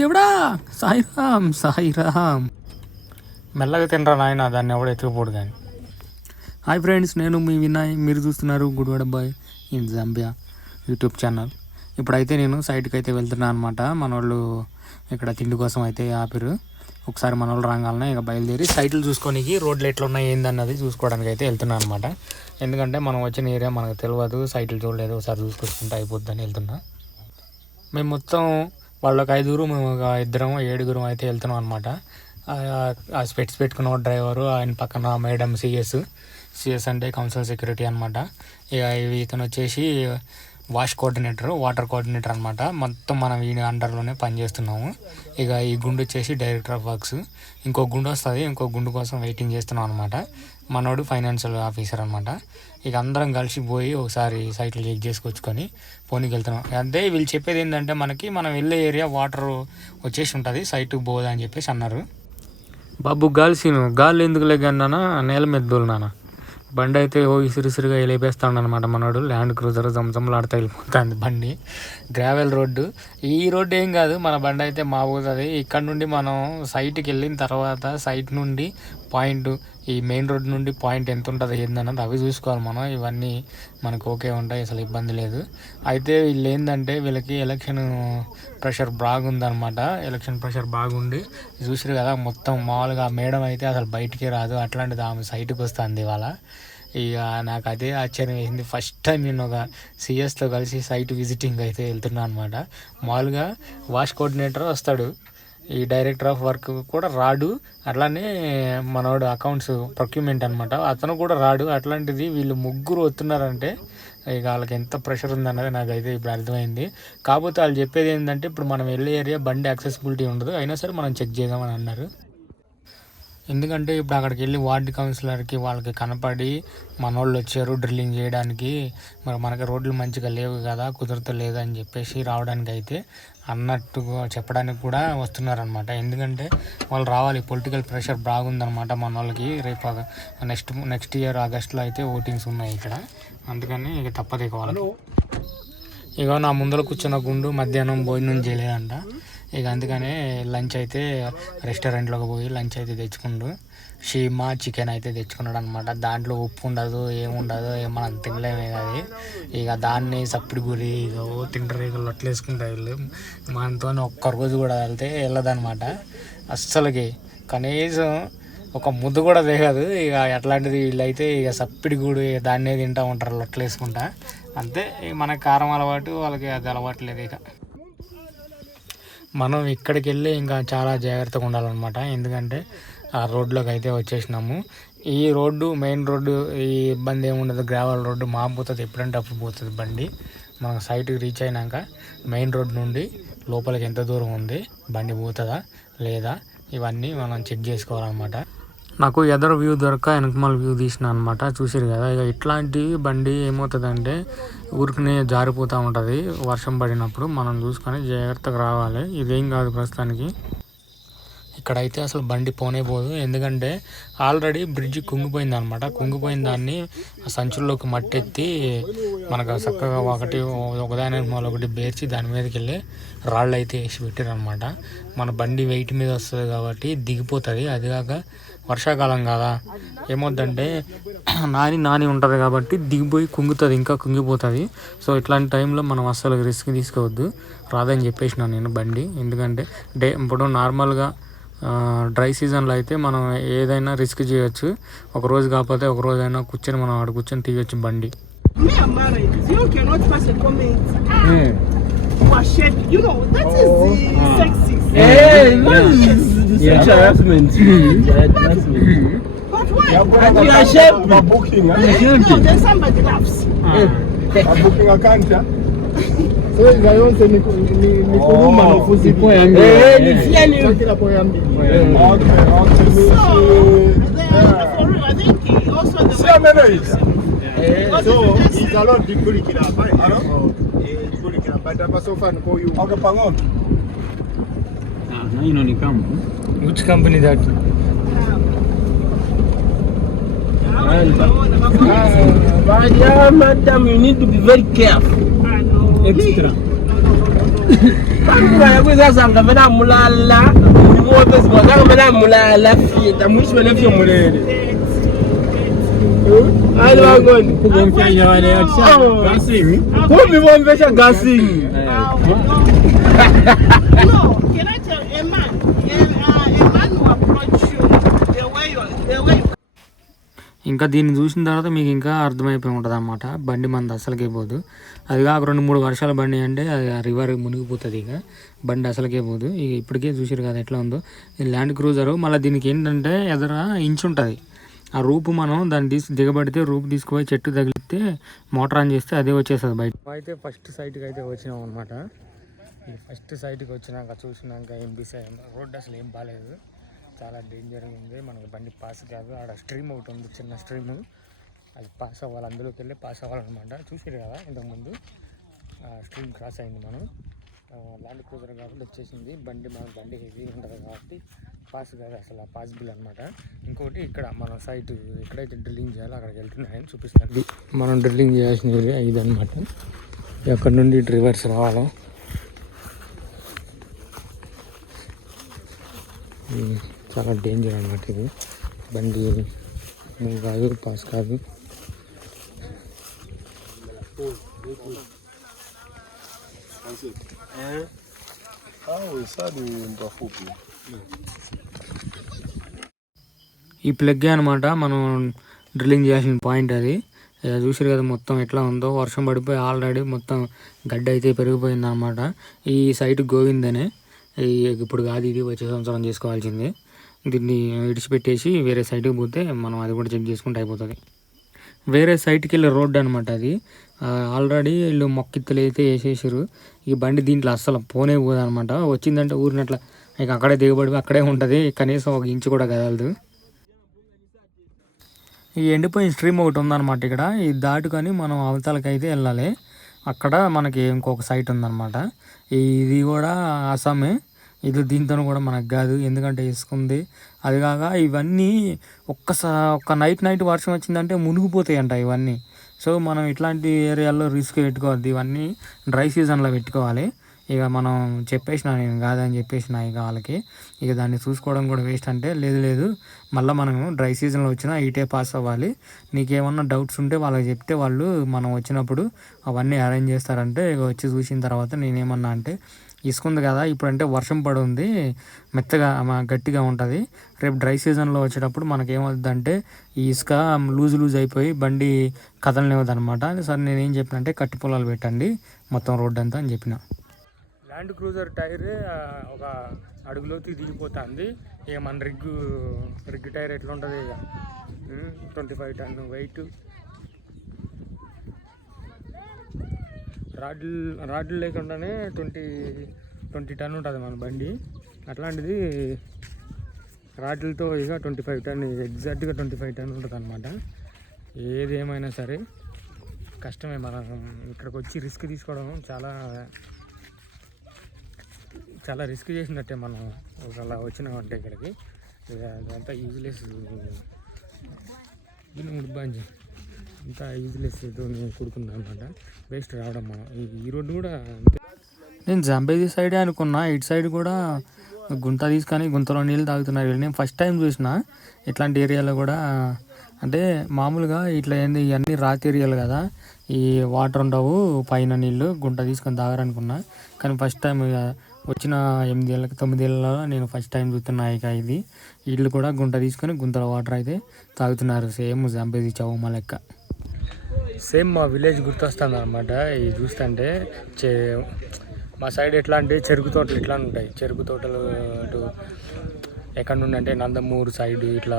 దేవుడా, సాయిరామ్ సాయిరామ్. మెల్లగా తినరా నాయన, దాన్ని ఎవడు ఎత్తుకుపోడు కానీ. హాయ్ ఫ్రెండ్స్, నేను మీ వినయ్. మీరు చూస్తున్నారు Gudivada boy in Zambia YouTube channel. ఇప్పుడైతే నేను సైట్కి అయితే వెళ్తున్నాను అనమాట. మన వాళ్ళు ఇక్కడ తిండి కోసం అయితే ఆపిరు. ఒకసారి మన వాళ్ళు రాగాలనే ఇక బయలుదేరి సైట్లు చూసుకోనికి రోడ్లు ఎట్లా ఉన్నాయి ఏందన్నది చూసుకోవడానికి అయితే వెళ్తున్నాను అనమాట. ఎందుకంటే మనం వచ్చిన ఏరియా మనకు తెలియదు, సైట్లు చూడలేదు, ఒకసారి చూసుకొచ్చుకుంటే అయిపోద్దని వెళ్తున్నా. మేము మొత్తం వాళ్ళకి 5 మేము ఒక 7 అయితే వెళ్తున్నాం అనమాట. ఆ స్పెట్స్ పెట్టుకున్న డ్రైవరు, ఆయన పక్కన మేడం సిఎస్ అంటే కౌన్సిల్ సెక్యూరిటీ అనమాట. ఇక ఇతను వచ్చేసి వాటర్ కోఆర్డినేటర్ అనమాట. మొత్తం మనం ఈ అండర్లోనే పనిచేస్తున్నాము. ఇక ఈ గుండు వచ్చేసి డైరెక్టర్ ఆఫ్ వర్క్స్. ఇంకో గుండు వస్తుంది, ఇంకో గుండు కోసం వెయిటింగ్ చేస్తున్నాం అనమాట. మనోడు ఫైనాన్షియల్ ఆఫీసర్ అనమాట. ఇక అందరం కలిసిపోయి ఒకసారి సైట్లు చెక్ చేసుకొచ్చుకొని పోనీకి వెళ్తున్నాం. అదే వీళ్ళు చెప్పేది ఏంటంటే మనం వెళ్ళే ఏరియా వాటర్ వచ్చేసి ఉంటుంది, సైట్కి పోదా అని చెప్పేసి అన్నారు. బాబు గాలి ఎందుకు లేకన్నా నేల మీద దోలునానా. బండి అయితే ఇసురుగా వెళ్ళిపేస్తాడు అనమాట. మనోడు ల్యాండ్ క్రూజర్ జంజంలాడుతూ వెళ్ళిపోతుంది బండి. గ్రావెల్ రోడ్డు, ఈ రోడ్డు ఏం కాదు, మన బండి అయితే మాపోతుంది. ఇక్కడ నుండి మనం సైట్కి వెళ్ళిన తర్వాత సైట్ నుండి పాయింట్, ఈ మెయిన్ రోడ్ నుండి పాయింట్ ఎంత ఉంటుంది ఏందన్నది అవి చూసుకోవాలి మనం. ఇవన్నీ మనకు ఓకే ఉంటాయి, అసలు ఇబ్బంది లేదు. అయితే వీళ్ళు ఏంటంటే వీళ్ళకి ఎలక్షన్ ప్రెషర్ బాగుందనమాట. ఎలక్షన్ ప్రెషర్ బాగుండి చూసారు కదా, మొత్తం మామూలుగా మేడం అయితే అసలు బయటికి రాదు, అట్లాంటిది ఆమె సైట్కి వస్తుంది ఇవాళ. ఇక నాకు అదే ఆశ్చర్యం వేసింది. ఫస్ట్ టైం నేను ఒక సిఎస్తో కలిసి సైట్ విజిటింగ్ అయితే వెళ్తున్నాను అనమాట. మామూలుగా వాష్ కోఆర్డినేటర్ వస్తాడు, ఈ డైరెక్టర్ ఆఫ్ వర్క్ కూడా రాడు, అట్లానే మనోడు అకౌంట్స్ ప్రొక్యూర్మెంట్ అనమాట, అతను కూడా రాడు. అట్లాంటిది వీళ్ళు ముగ్గురు వస్తున్నారంటే ఇక వాళ్ళకి ఎంత ప్రెషర్ ఉందన్నది నాకైతే ఇప్పుడు అర్థమైంది. కాకపోతే వాళ్ళు చెప్పేది ఏంటంటే ఇప్పుడు మనం వెళ్ళే ఏరియా బండి యాక్సెసిబిలిటీ ఉండదు, అయినా సరే మనం చెక్ చేద్దామని అన్నారు. ఎందుకంటే ఇప్పుడు అక్కడికి వెళ్ళి వార్డు కౌన్సిలర్కి వాళ్ళకి కనపడి మనోళ్ళు వచ్చారు డ్రిల్లింగ్ చేయడానికి, మరి మనకి రోడ్లు మంచిగా లేవు కదా, కుదరతలేదు అని చెప్పేసి రావడానికి అయితే అన్నట్టుగా చెప్పడానికి కూడా వస్తున్నారనమాట. ఎందుకంటే వాళ్ళు రావాలి, పొలిటికల్ ప్రెషర్ బాగుందనమాట మన వాళ్ళకి. రేపు నెక్స్ట్ ఇయర్ ఆగస్టులో అయితే ఓటింగ్స్ ఉన్నాయి ఇక్కడ, అందుకని ఇక తప్పదే వాళ్ళకి. ఇక నా ముందర కూర్చున్న గుండు మధ్యాహ్నం భోజనం చేయలేదంట. ఇక అందుకనే లంచ్ అయితే రెస్టారెంట్లోకి పోయి లంచ్ అయితే తెచ్చుకుండు. షీమా చికెన్ అయితే తెచ్చుకున్నాడు అనమాట. దాంట్లో ఉప్పు ఉండదు, ఏముండదు, మనం తినలేమే అది. ఇక దాన్ని సప్పుడు గురి ఇక తింటారు, ఇక లొట్లు వేసుకుంటారు వీళ్ళు. మనతో ఒక్కరోజు కూడా వెళ్తే వెళ్ళదనమాట అస్సలకి, కనీసం ఒక ముద్దు కూడా దిగదు. ఇక అట్లాంటిది వీళ్ళైతే ఇక సప్పిడి గూడు దాన్నే తింటూ ఉంటారు లొట్లు వేసుకుంటా. అంతే, మనకి కారం అలవాటు, వాళ్ళకి అది అలవాటు లేదు. ఇక మనం ఇక్కడికి వెళ్ళి ఇంకా చాలా జాగ్రత్తగా ఉండాలన్నమాట. ఎందుకంటే ఆ రోడ్లోకి అయితే వచ్చేసినాము. ఈ రోడ్డు మెయిన్ రోడ్డు, ఈ ఇబ్బంది ఏముండదు, గ్రావెల్ రోడ్డు మాపోతుంది, ఎప్పుడంటే అప్పుడు పోతుంది బండి. మనం సైట్కి రీచ్ అయినాక మెయిన్ రోడ్ నుండి లోపలికి ఎంత దూరం ఉంది, బండి పోతుందా లేదా, ఇవన్నీ మనం చెక్ చేసుకోవాలన్నమాట. నాకు ఎదర వ్యూ దొరక వెనకమాల వ్యూ తీసిన అనమాట. చూసారు కదా, ఇక ఇట్లాంటి బండి ఏమవుతుందంటే ఊరికనే జారిపోతూ ఉంటుంది వర్షం పడినప్పుడు. మనం చూసుకొని జాగ్రత్తగా రావాలి. ఇదేం కాదు ప్రస్తుతానికి. ఇక్కడైతే అసలు బండి పోనే పోదు, ఎందుకంటే ఆల్రెడీ బ్రిడ్జ్ కుంగిపోయింది అనమాట. కుంగిపోయిన దాన్ని సంచుల్లోకి మట్టెత్తి మనకు చక్కగా ఒకదాని ఒకటి బేర్చి దాని మీదకి వెళ్ళి రాళ్ళు అయితే వేసి పెట్టారు అనమాట. మన బండి వెయిట్ మీద వస్తుంది కాబట్టి దిగిపోతుంది. అదిగాక వర్షాకాలం కదా, ఏమవుద్దంటే నాని ఉంటుంది కాబట్టి దిగిపోయి కుంగుతుంది, ఇంకా కుంగిపోతుంది. సో ఇట్లాంటి టైంలో మనం అస్సలు రిస్క్ తీసుకోవద్దు, రాదని చెప్పేసిన నేను బండి. ఎందుకంటే ఇప్పుడు నార్మల్గా డ్రై సీజన్లో అయితే మనం ఏదైనా రిస్క్ చేయొచ్చు, ఒక రోజు కాకపోతే ఒక రోజైనా కూర్చొని మనం ఆడ కూర్చొని తీయొచ్చు బండి. Which company that? Madam, you need to be very careful. Extra. Kaya kuza sanga mena mulala. Mwoto sibaga mena mulala fieta mwishi mena fio mulele. Ayo wangoni. Kumfanya wale gasing. Kumi mwamvesha gasing. No, can I tell a man? A man will approach you the way you. ఇంకా దీన్ని చూసిన తర్వాత మీకు ఇంకా అర్థమైపోయి ఉంటుంది అన్నమాట. బండి మంది అసలుకే పోదు. అది కాక 2-3 వర్షాల బండి అంటే అది రివర్ మునిగిపోతుంది. ఇక బండి అసలుకే పోదు. ఇక ఇప్పటికే చూసారు కదా ఎట్లా ఉందో. ఇది ల్యాండ్ క్రూజరు. మళ్ళీ దీనికి ఏంటంటే ఎదుర ఇంచు ఉంటుంది. ఆ రూపు మనం దాన్ని దిగబడితే రూపు తీసుకుపోయి చెట్టు తగిలితే మోటార్ ఆన్ చేస్తే అదే వచ్చేస్తుంది బయట. అయితే ఫస్ట్ సైట్కి అయితే వచ్చినాం అనమాట. ఈ ఫస్ట్ సైట్కి వచ్చినాక చూసినాక రోడ్డు అసలు ఏం బాగాలేదు. చాలా డేంజర్గా ఉంది. మనకి బండి పాస్ కాదు. ఆడ స్ట్రీమ్ ఒకటి ఉంది, చిన్న స్ట్రీము. అది పాస్ అవ్వాలి, అందులోకి వెళ్ళి పాస్ అవ్వాలన్నమాట. చూసారు కదా ఇంతకుముందు స్ట్రీమ్ క్రాస్ అయింది. మనం ల్యాండ్ క్రూజర్ కాబట్టి వచ్చేసింది. మన బండి హెవీ ఉంటుంది కాబట్టి పాస్ కాదు, అసలు పాసిబుల్ అనమాట. ఇంకోటి ఇక్కడ మన సైట్ ఎక్కడైతే డ్రిల్లింగ్ చేయాలో అక్కడికి వెళ్తున్నాయని చూపిస్తాను. మనం డ్రిల్లింగ్ చేయాల్సినది ఇది అనమాట. అక్కడ నుండి రివర్స్ రావాలి. చాలా డేంజర్ అనమాట ఇది. బండి మూవ్ కాదు, పాస్ కాదు. ఈ ప్లగ్ అనమాట మనం డ్రిల్లింగ్ చేయాల్సిన పాయింట్. అది చూసారు కదా మొత్తం ఎట్లా ఉందో. వర్షం పడిపోయి ఆల్రెడీ మొత్తం గడ్డ అయితే పెరిగిపోయింది అనమాట. ఈ సైట్ గోవిందనే. ఇప్పుడు కాదు, ఇది వచ్చే సంవత్సరం చేసుకోవాల్సిందే. దీన్ని విడిచిపెట్టేసి వేరే సైట్కి పోతే మనం అది కూడా చెక్ చేసుకుంటే అయిపోతుంది. వేరే సైట్కి వెళ్ళే రోడ్డు అనమాట అది. ఆల్రెడీ వీళ్ళు మొక్కిత్తులు అయితే వేసేసారు. ఈ బండి దీంట్లో అస్సలు పోనే పోదనమాట. వచ్చిందంటే ఊరినట్ల ఇక అక్కడే దిగబడి అక్కడే ఉంటుంది. కనీసం 1 ఇంచు కూడా కదలదు. ఈ ఎండిపోయిన స్ట్రీమ్ ఒకటి ఉందన్నమాట ఇక్కడ. ఇది దాటుకొని మనం అవతలకైతే వెళ్ళాలి. అక్కడ మనకి ఇంకొక సైట్ ఉందన్నమాట. ఇది కూడా అస్సామే. ఇది దీంతో కూడా మనకు కాదు, ఎందుకంటే ఇసుకుంది. అది కాక ఇవన్నీ ఒక్క నైట్ వర్షం వచ్చిందంటే మునిగిపోతాయంట ఇవన్నీ. సో మనం ఇట్లాంటి ఏరియాల్లో రిస్క్ పెట్టుకోవద్దు. ఇవన్నీ డ్రై సీజన్లో పెట్టుకోవాలి. ఇక మనం చెప్పేసిన, నేను కాదని చెప్పేసిన ఇక వాళ్ళకి. ఇక దాన్ని చూసుకోవడం కూడా వేస్ట్. అంటే లేదు మళ్ళీ మనం డ్రై సీజన్లో వచ్చినా ఇటే పాస్ అవ్వాలి. నీకేమన్నా డౌట్స్ ఉంటే వాళ్ళకి చెప్తే వాళ్ళు మనం వచ్చినప్పుడు అవన్నీ అరేంజ్ చేస్తారంటే ఇక వచ్చి చూసిన తర్వాత నేనేమన్నా అంటే ఇసుకుంది కదా ఇప్పుడంటే వర్షం పడి ఉంది, మెత్తగా గట్టిగా ఉంటుంది. రేపు డ్రై సీజన్లో వచ్చేటప్పుడు మనకేమవుతుందంటే ఈ ఇసుక లూజ్ అయిపోయి బండి కదలనివ్వదు అనమాట. సరే నేనేం చెప్పినంటే కట్టి పొలాలు పెట్టండి మొత్తం రోడ్డు అంతా అని చెప్పిన. ల్యాండ్ క్రూజర్ టైర్ ఒక అడుగులోకి దిగిపోతుంది. ఇక మన రిగ్ టైర్ ఎట్లా ఉంటుంది, ఇక 25 టన్ వెయిట్. రాడ్లు లేకుండానే 20 టన్ ఉంటుంది మన బండి. అట్లాంటిది రాడ్లతో ఇక 25 టన్, ఎగ్జాక్ట్గా 25 టన్ ఉంటుంది అనమాట. ఏది ఏమైనా సరే కష్టమే. మనం ఇక్కడికి వచ్చి రిస్క్ తీసుకోవడం చాలా రిస్క్ చేసినట్టే. మనం అలా వచ్చినామంటే ఇక్కడికి అదంతా యూజ్లెస్. దీన్ని ముడిబాంజి అంతా యూజ్లెస్తో కూడుకుంది అనమాట. వేస్ట్ రావడం. మనం ఈ రోడ్డు కూడా నేను జంబేజీ సైడే అనుకున్నా. ఇటు సైడ్ కూడా గుంత తీసుకొని గుంతలో నీళ్ళు తాగుతున్నారు. నేను ఫస్ట్ టైం చూసిన ఇట్లాంటి ఏరియాలో కూడా. అంటే మామూలుగా ఇట్లా ఏంది ఇవన్నీ రాతి ఏరియాలు కదా, ఈ వాటర్ ఉండవు, పైన నీళ్ళు గుంట తీసుకొని తాగరనుకున్నా. కానీ ఫస్ట్ టైం వచ్చిన 8 ఏళ్ళకి 9 ఏళ్ళలో నేను ఫస్ట్ టైం చూస్తున్నా. ఇక ఇది వీళ్ళు కూడా గుంట తీసుకొని గుంతలో వాటర్ అయితే తాగుతున్నారు. సేమ్ జంబేజీ చౌమ లెక్క. సేమ్ మా విలేజ్ గుర్తొస్తుంది అనమాట. ఇది చూస్తుంటే మా సైడ్ ఎట్లా అంటే చెరుకు తోటలు ఇట్లా ఉంటాయి. చెరుకు తోటలు అటు ఎక్కడ నుండి అంటే నందమూరు సైడ్ ఇట్లా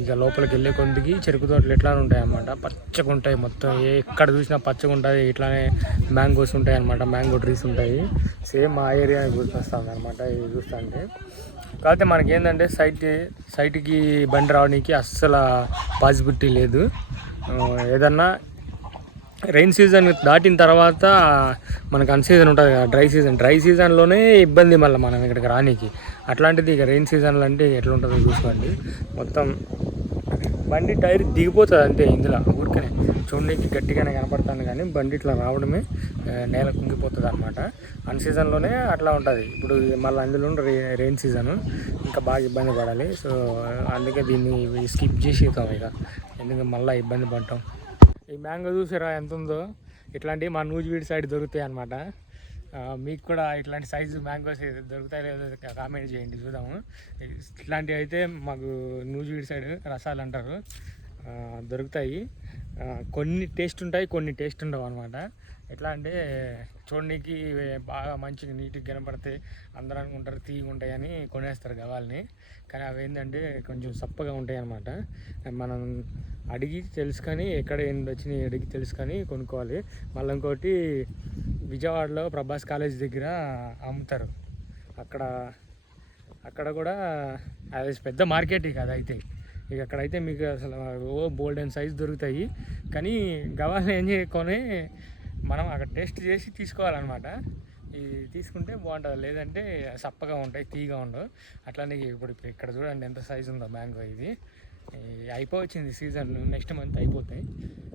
ఇక లోపలికి వెళ్ళే కొద్దికి చెరుకు తోటలు ఎట్లా ఉంటాయి అన్నమాట. పచ్చగా ఉంటాయి మొత్తం. ఎక్కడ చూసినా పచ్చగా ఉంటుంది. ఇట్లానే మ్యాంగోస్ ఉంటాయి అన్నమాట. మ్యాంగో ట్రీస్ ఉంటాయి. సేమ్ ఆ ఏరియా గుర్తొస్తుంది అనమాట ఇది చూస్తుంటే. కాకపోతే మనకేంటంటే సైట్కి బండి రావడానికి అస్సలు పాసిబిలిటీ లేదు. ఏదన్నా రైన్ సీజన్ దాటిన తర్వాత మనకు అన్సీజన్ ఉంటుంది కదా, డ్రై సీజన్లోనే ఇబ్బంది మళ్ళీ మనం ఇక్కడికి రానికి. అట్లాంటిది ఇక రైన్ సీజన్లో అంటే ఎట్లా ఉంటుందో చూసుకోండి. మొత్తం బండి టైర్ దిగిపోతుంది అంతే. ఇందులో ఊరికనే చూడడానికి గట్టిగానే కనపడుతుంది కానీ బండి ఇట్లా రావడమే నేల కుంగిపోతుంది అనమాట. అన్ సీజన్లోనే అట్లా ఉంటుంది. ఇప్పుడు మళ్ళీ అందులో రెయిన్ సీజను ఇంకా బాగా ఇబ్బంది పడాలి. సో అందుకే దీన్ని స్కిప్ చేసేద్దాం ఇక, ఎందుకంటే మళ్ళీ ఇబ్బంది పడటం. ఈ మ్యాంగో చూసారా ఎంత ఉందో, ఇట్లాంటివి మా నూజివీడు సైడ్ దొరుకుతాయి అనమాట. మీకు కూడా ఇట్లాంటి సైజు మ్యాంగోస్ దొరుకుతాయి లేదో కామెంట్ చేయండి, చూద్దాము. ఇట్లాంటివి అయితే మాకు నూజివీడు సైడ్ రసాలు అంటారు, దొరుకుతాయి. కొన్ని టేస్ట్ ఉంటాయి, కొన్ని టేస్ట్ ఉండవు అనమాట. ఎట్లా అంటే చూడడానికి బాగా మంచిగా నీట్గా కనపడితే అందరూ అనుకుంటారు తీగ ఉంటాయని కొనేస్తారు గవాల్ని, కానీ అవి ఏంటంటే కొంచెం సప్పగా ఉంటాయి అన్నమాట. మనం అడిగి తెలుసుకొని ఎక్కడ ఏంటి వచ్చినాయి అడిగి తెలుసుకొని కొనుక్కోవాలి. మళ్ళీ ఇంకోటి విజయవాడలో ప్రభాస్ కాలేజ్ దగ్గర అమ్ముతారు, అక్కడ కూడా అది పెద్ద మార్కెట్ ఇక అదైతే. ఇక అక్కడైతే మీకు అసలు బోల్డ్ అండ్ సైజ్ దొరుకుతాయి, కానీ గవాల్ని ఏం చేయకొని మనం అక్కడ టేస్ట్ చేసి తీసుకోవాలన్నమాట. ఇది తీసుకుంటే బాగుంటుంది, లేదంటే సప్పగా ఉంటాయి, తీగా ఉండవు. అట్లానే ఇప్పుడు ఇక్కడ చూడండి ఎంత సైజు ఉందో మ్యాంగో. ఇది అయిపోవచ్చింది సీజన్, నెక్స్ట్ మంత్ అయిపోతాయి.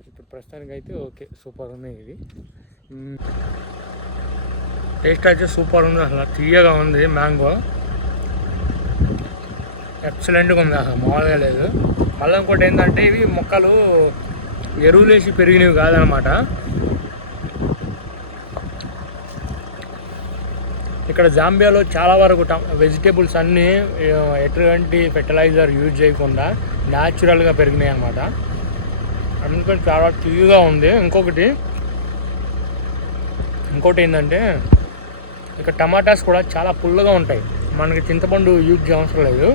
ఇప్పుడు ప్రస్తుతానికి అయితే ఓకే, సూపర్ ఉంది. ఇది టేస్ట్ అయితే సూపర్ ఉంది, అసలు తీయగా ఉంది మ్యాంగో, ఎక్సలెంట్గా ఉంది, అసలు మామూలుగా లేదు. మళ్ళీ ఇంకోటి ఏంటంటే ఇవి మొక్కలు ఎరువులు వేసి పెరిగినవి కాదనమాట. ఇక్కడ జాంబియాలో చాలా వరకు వెజిటేబుల్స్ అన్నీ ఎటువంటి ఫెర్టిలైజర్ యూజ్ చేయకుండా న్యాచురల్గా పెరిగినాయి అన్నమాట. అందుకని చాలా తీయగా ఉంది. ఇంకోటి ఏంటంటే ఇక్కడ టమాటాస్ కూడా చాలా పుల్లగా ఉంటాయి, మనకి చింతపండు యూజ్ చేయవసరం లేదు,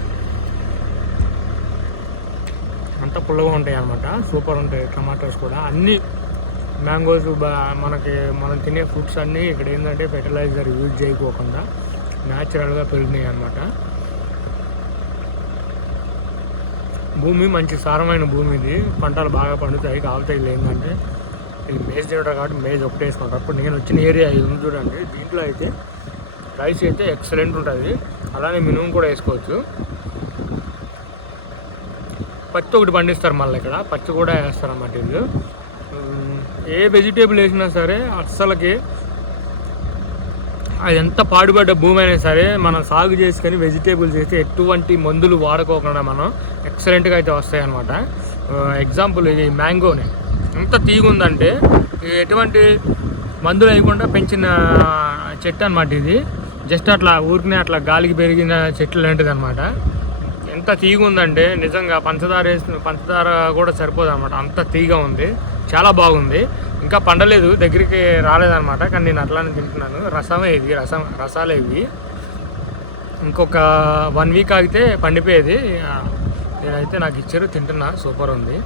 అంత పుల్లగా ఉంటాయి అన్నమాట. సూపర్ ఉంటాయి టమాటాస్ కూడా. అన్నీ మ్యాంగోస్ మనం తినే ఫ్రూట్స్ అన్నీ ఇక్కడ ఏంటంటే ఫెర్టిలైజర్ యూజ్ చేయకోకుండా న్యాచురల్గా పెరిగినాయి అన్నమాట. భూమి మంచి సారమైన భూమి, ఇది పంటలు బాగా పండుతాయి. కాకపోతే ఇది ఏంటంటే ఇది మేజ్ తినడం కాబట్టి మేజ్ ఒకటే వేసుకుంటారు. అప్పుడు నేను వచ్చిన ఏరియా ఇది ఉంది చూడండి, దీంట్లో అయితే రైస్ అయితే ఎక్సలెంట్ ఉంటుంది, అలానే మినుము కూడా వేసుకోవచ్చు. పత్తి ఒకటి పండిస్తారు, మళ్ళీ ఇక్కడ పత్తి కూడా వేస్తారు అన్నమాట. ఇది ఏ వెజిటేబుల్ వేసినా సరే అస్సలకి అది ఎంత పాడుపడ్డ భూమి అయినా సరే మనం సాగు చేసుకొని వెజిటేబుల్స్ అయితే ఎటువంటి మందులు వాడుకోకుండా మనం ఎక్సలెంట్గా అయితే వస్తాయి అన్నమాట. ఎగ్జాంపుల్ ఇది మ్యాంగోని ఎంత తీగ ఉందంటే ఎటువంటి మందులు వేయకుండా పెంచిన చెట్టు అనమాట. ఇది జస్ట్ అట్లా ఊరికనే అట్లా గాలికి పెరిగిన చెట్లు లాంటిది అనమాట. ఎంత తీగ ఉందంటే నిజంగా పంచదార కూడా సరిపోదు అనమాట, అంత తీగ ఉంది, చాలా బాగుంది. ఇంకా పండలేదు, దగ్గరికి రాలేదన్నమాట, కానీ నేను అట్లానే తింటున్నాను. రసమే ఇది, రసాలే ఇవి. ఇంకొక 1 వీక్ ఆగితే పండిపోయేది. నేనైతే నాకు ఇచ్చారు, తింటున్నా, సూపర్ ఉంది.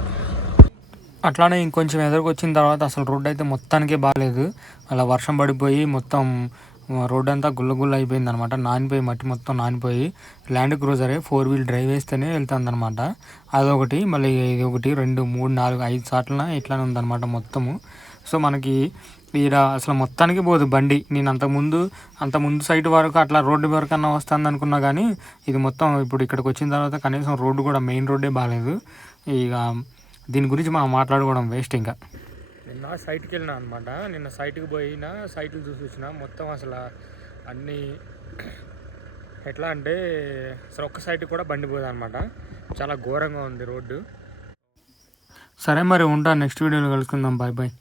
అట్లానే ఇంకొంచెం ఎదురుకు వచ్చిన తర్వాత అసలు రోడ్డు అయితే మొత్తానికే బాగాలేదు. అలా వర్షం పడిపోయి మొత్తం రోడ్ అంతా గుల్ల అయిపోయింది అనమాట, నానిపోయి మట్టి మొత్తం నానిపోయి. ల్యాండ్ క్రూజరే 4 వీల్ డ్రైవ్ వేస్తేనే వెళ్తుంది అనమాట. అదొకటి, మళ్ళీ ఇది 1 2 3 4 5 సార్లు ఇట్లానే ఉందన్నమాట మొత్తము. సో మనకి ఈడ అసలు మొత్తానికి పోదు బండి. నేను అంతకుముందు సైట్ వరకు అట్లా రోడ్డు వరకు అన్నా వస్తుంది అనుకున్నా, కానీ ఇది మొత్తం ఇప్పుడు ఇక్కడికి వచ్చిన తర్వాత కనీసం రోడ్డు కూడా మెయిన్ రోడ్డే బాగాలేదు. ఇక దీని గురించి మనం మాట్లాడుకోవడం వేస్ట్. ఇంకా నిన్న సైట్కి వెళ్ళినా అనమాట. నిన్న సైట్కి పోయినా సైట్లు చూసి వచ్చిన మొత్తం అసలు అన్నీ ఎట్లా అంటే అసలు ఒక్క సైట్కి కూడా బండి పోదు అనమాట, చాలా ఘోరంగా ఉంది రోడ్డు. సరే మరి ఉంటా, నెక్స్ట్ వీడియోలో కలుసుకుందాం. Bye bye.